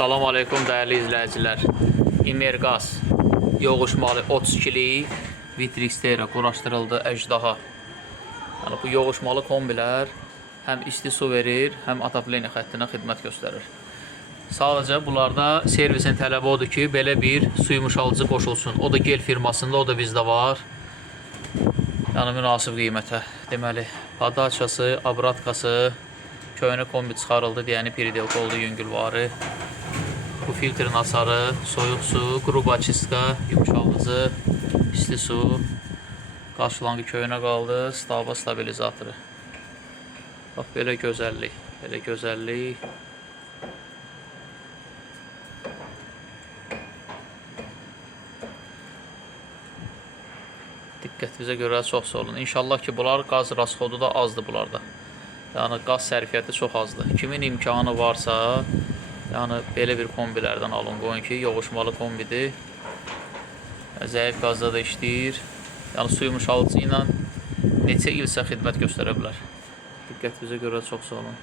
Salam aleykum dəyərli izləyicilər. İmerqaz yoğuşmalı 32-lik Vitrixtera quraşdırıldı əjdaha. Yəni, bu yoğuşmalı kombilər həm isti su verir, həm atapleniya xəttinə xidmət göstərir. Sadəcə bunlarda servisin tələbi odur ki, belə bir su yumuşalıcı qoşulsun. O da GEL firmasında, o da bizdə var. Yəni, münasib qiymətə. Deməli, padachası, abratkası, köhnə kombi çıxarıldı, deyəni periodika oldu, yüngülvarı. Bu filtrin hasarı, soyuq su, qruba çistka, yumuşalıcı, isti su, qarşılanqı köhnə qaldı, stava stabilizatoru. Bax, belə gözəllik, belə gözəllik. Diqqətinizə görə çox sağ olun. İnşallah ki, bunlar qaz rasxodu da azdır bunlarda. Yəni, qaz sərfiyyatı çox azdır. Kimin imkanı varsa, yəni, belə bir kombilərdən alın. Qoyun ki, yoğuşmalı kombidir. Zəif qazda da işləyir. Yəni, su yumuşalıcı ilə neçə ilsə xidmət göstərə bilər. Diqqətinizə görə çox sağ olun.